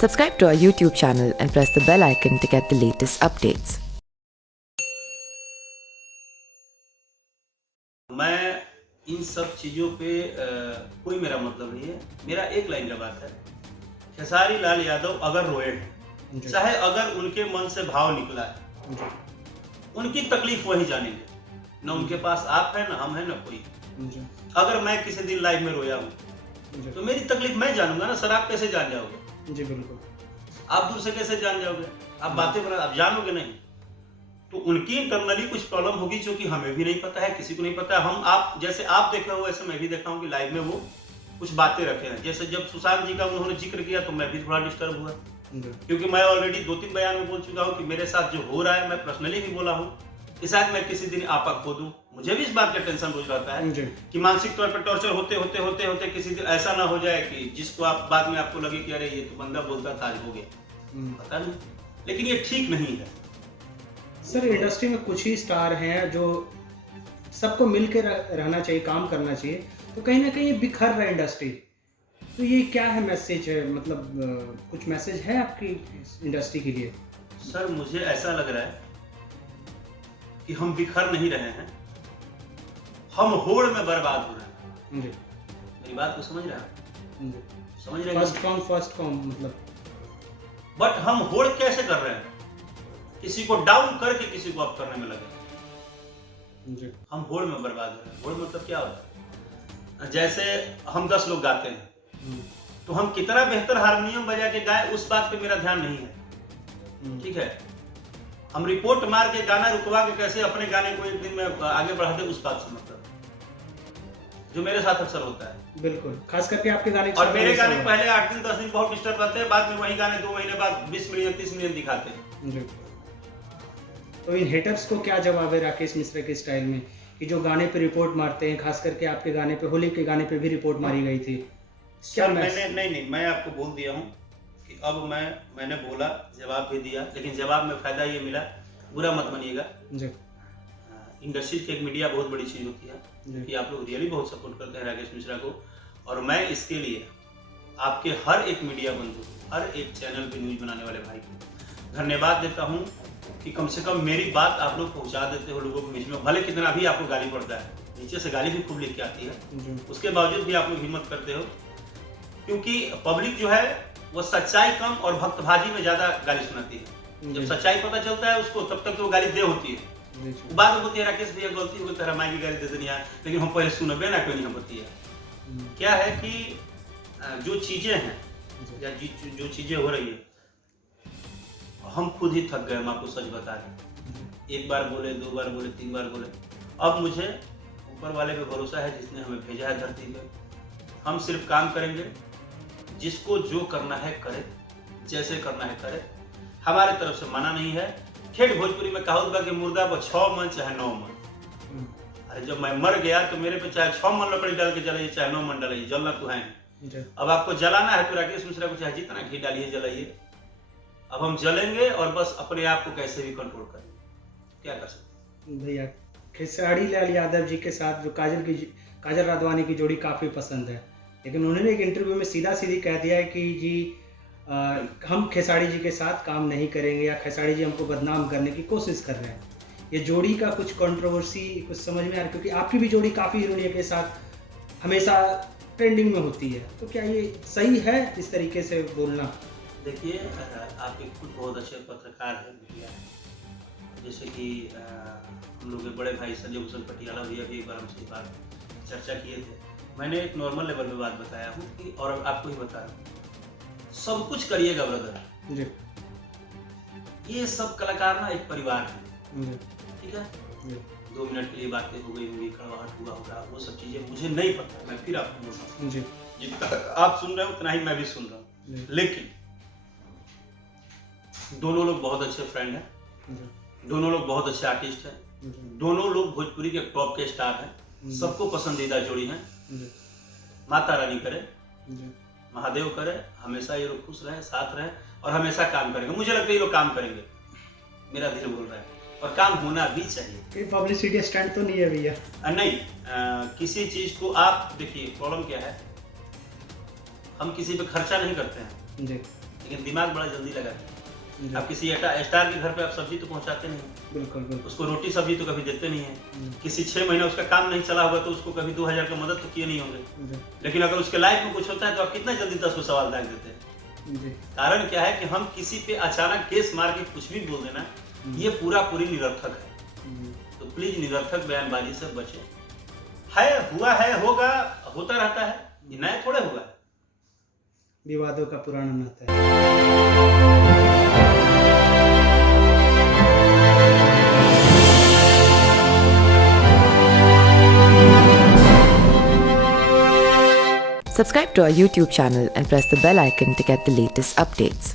Subscribe to our YouTube channel and press the bell icon to get the latest updates. मैं इन सब चीज़ों पे कोई मेरा मतलब नहीं है। मेरा एक लाइन का बात है, खेसारी लाल यादव अगर रोए हैं, चाहे अगर उनके मन से भाव निकला है, उनकी तकलीफ वही जानेंगे। न उनके पास आप है, न हम है, न कोई। अगर मैं किसी दिन लाइफ में रोया हूँ तो मेरी तकलीफ मैं जानूंगा ना सर। आप कैसे जान जाओगे? जी बिल्कुल। आप दूर से कैसे जान जाओगे? आप बातें बना, आप जानोगे नहीं। तो उनकी इंटरनली कुछ प्रॉब्लम होगी जो कि हमें भी नहीं पता है, किसी को नहीं पता है। हम आप जैसे आप देखे हो वैसे मैं भी देखा हूँ कि लाइव में वो कुछ बातें रखे हैं। जैसे जब सुशांत जी का उन्होंने जिक्र किया तो मैं भी थोड़ा डिस्टर्ब हुआ, क्योंकि मैं ऑलरेडी 2-3 बयान में बोल चुका हूँ कि मेरे साथ जो हो रहा है, मैं पर्सनली भी बोला हूँ कि शायद मैं किसी दिन आपा खो दूं। मुझे भी इस बात का टेंशन रोज रहता है कि मानसिक तौर पर टॉर्चर होते किसी दिन ऐसा ना हो जाए कि जिसको आप बाद में आपको लगे कि अरे ये तो बंदा बोलता था, आज हो गया। पता नहीं, लेकिन ये ठीक नहीं है सर। इंडस्ट्री में कुछ ही स्टार हैं जो सबको मिलकर रहना चाहिए, काम करना चाहिए, तो कहीं ना कहीं ये बिखर रहा है इंडस्ट्री। तो ये क्या है मैसेज है, मतलब कुछ मैसेज है आपकी इंडस्ट्री के लिए? सर मुझे ऐसा लग रहा है कि हम बिखर नहीं रहे हैं, हम होड़ में बर्बाद हो रहे हैं। मेरी बात को समझ रहे हैं? समझ रहे हैं? फर्स्ट कॉम मतलब। बट हम होड़ कैसे कर रहे हैं? किसी को डाउन करके किसी को अप करने में लगे। हम होड़ में बर्बाद हो रहे हैं। होड़ मतलब क्या होता है? जैसे हम 10 लोग गाते हैं तो हम कितना बेहतर हारमोनियम बजा के गाएं, उस बात पे मेरा ध्यान नहीं है। ठीक है, हम रिपोर्ट मार के गाना रुकवा के कैसे अपने गाने को एक दिन में आगे बढ़ा दे, उस बात से मतलब जो मेरे साथ अक्सर होता है। बिल्कुल, खास करके आपके गाने। और मेरे गाने पहले 8 दिन 10 दिन बहुत डिस्टर्ब करते हैं, बाद में वही गाने 2 महीने बाद 20 मिलियन 30 मिलियन दिखाते हैं। तो इन हेटर्स को क्या जवाब है राकेश मिश्रा के स्टाइल में, कि जो गाने पे रिपोर्ट मारते हैं? खास करके आपके गाने पे, होली के गाने पे भी रिपोर्ट मारी गई थी। क्या मैंने नहीं, मैं आपको बोल दिया हूँ कि अब मैंने बोला, जवाब भी दिया, लेकिन जवाब में फायदा ये मिला, बुरा मत मानिएगा। इंडस्ट्री की एक मीडिया बहुत बड़ी चीज होती है कि आप लोग रियली बहुत सपोर्ट करते हैं राकेश मिश्रा को, और मैं इसके लिए आपके हर एक मीडिया बंधु, हर एक चैनल पे न्यूज बनाने वाले भाई को धन्यवाद देता हूँ कि कम से कम मेरी बात आप लोग पहुँचा देते हो लोगों के बीच में। भले कितना भी आपको गाली पड़ता है, नीचे से गाली भी खूब लिख के आती है, उसके बावजूद भी आप लोग हिम्मत करते हो, क्योंकि पब्लिक जो है वो सच्चाई कम और भक्तभाजी में ज्यादा गाली सुनाती है। जब सच्चाई पता चलता है उसको, तब तक तो वो गाली दे होती है। बाद में बोलती है राकेश भैया गलती हो गई, तेरा माई की गाली दे देनी है, लेकिन हम पहले सुनबे ना क्यों नहीं हम बोलती है। क्या है कि जो चीजें हैं या जो चीजें हो रही है, हम खुद ही थक गए। हम आपको सच बता रहे, एक बार बोले, 2 बार बोले, 3 बार बोले। अब मुझे ऊपर वाले पे भरोसा है जिसने हमें भेजा है धरती पे। हम सिर्फ काम करेंगे, जिसको जो करना है करे, जैसे करना है करे, हमारे तरफ से मना नहीं है। ठेठ भोजपुरी में कहावत बा कि मुर्दा पर 6 मन चाहे 9 मन। अरे जब मैं मर गया तो मेरे पे चाहे 6 मन लकड़ी डाल के जलाइए, चाहे 9 मन डालिए, जलना तो है। अब आपको जलाना है तो राकेश मिश्रा को चाहे जितना घी डालिए, जलाइए। अब हम जलेंगे और बस अपने आप को कैसे भी कंट्रोल करेंगे, क्या कर सकते भैया। खेसारी लाल यादव जी के साथ जो काजल राघवानी की जोड़ी काफ़ी पसंद है, लेकिन उन्होंने एक इंटरव्यू में सीधा सीधी कह दिया है कि जी हम खेसारी जी के साथ काम नहीं करेंगे, या खेसारी जी हमको बदनाम करने की कोशिश कर रहे हैं। ये जोड़ी का कुछ कंट्रोवर्सी कुछ समझ में आ रहा है, क्योंकि आपकी भी जोड़ी काफ़ी हीरोइनों के साथ हमेशा ट्रेंडिंग में होती है, तो क्या ये सही है इस तरीके से बोलना? देखिए, आप एक खुद बहुत अच्छे पत्रकार हैं, मीडिया है। जैसे कि हम लोग के बड़े भाई संजय भूषण पटियाला भैया भी एक बार हमसे बात चर्चा किए थे। मैंने एक नॉर्मल लेवल पे बात बताया हूँ कि, और आपको ही बता रहा हूँ, सब कुछ करिएगा ब्रदर जी। ये सब कलाकार ना एक परिवार है। ठीक है, 2 मिनट के लिए बातें हो गई होंगी, कड़वाहट हुआ होगा, वो सब चीजें मुझे नहीं पता। मैं फिर आपको बोल रहा हूँ, जितना आप सुन रहे हो उतना ही मैं भी सुन रहा हूँ। लेकिन दोनों लोग बहुत अच्छे फ्रेंड हैं, दोनों लोग बहुत अच्छे आर्टिस्ट हैं, दोनों लोग भोजपुरी के टॉप के स्टार हैं, सबको पसंदीदा जोड़ी हैं। माता रानी करे, महादेव करे, हमेशा ये लोग खुश रहे, साथ रहे और हमेशा काम करेंगे। मुझे लगता है ये लोग काम करेंगे, मेरा दिल बोल रहा है, और काम होना भी चाहिए। पब्लिसिटी स्टंट तो नहीं है भैया? नहीं, किसी चीज को आप देखिए, प्रॉब्लम क्या है, हम किसी पे खर्चा नहीं करते हैं, लेकिन दिमाग बड़ा जल्दी लगाते हैं। जी, आप किसी स्टार के घर पे आप सब्जी तो पहुंचाते नहीं हैं, बिल्कुल बिल्कुल। उसको रोटी सब्जी तो कभी देते नहीं है। किसी 6 महीना उसका काम नहीं चला होगा तो उसको कभी 2000 का मदद तो किए नहीं होंगे। जी, लेकिन अगर उसके लाइफ में कुछ होता है तो आप कितना जल्दी 10 को सवाल दाग देते हैं। जी, कारण क्या है कि हम किसी पे अचानक केस मार के कुछ भी बोल देना, ये पूरा पूरी निरर्थक है। जी, तो प्लीज निरर्थक बयानबाजी से बचें। है, हुआ है, होगा, होता रहता है, ये नया थोड़े हुआ है। विवादों का पुराना नाता है। Subscribe to our YouTube channel and press the bell icon to get the latest updates.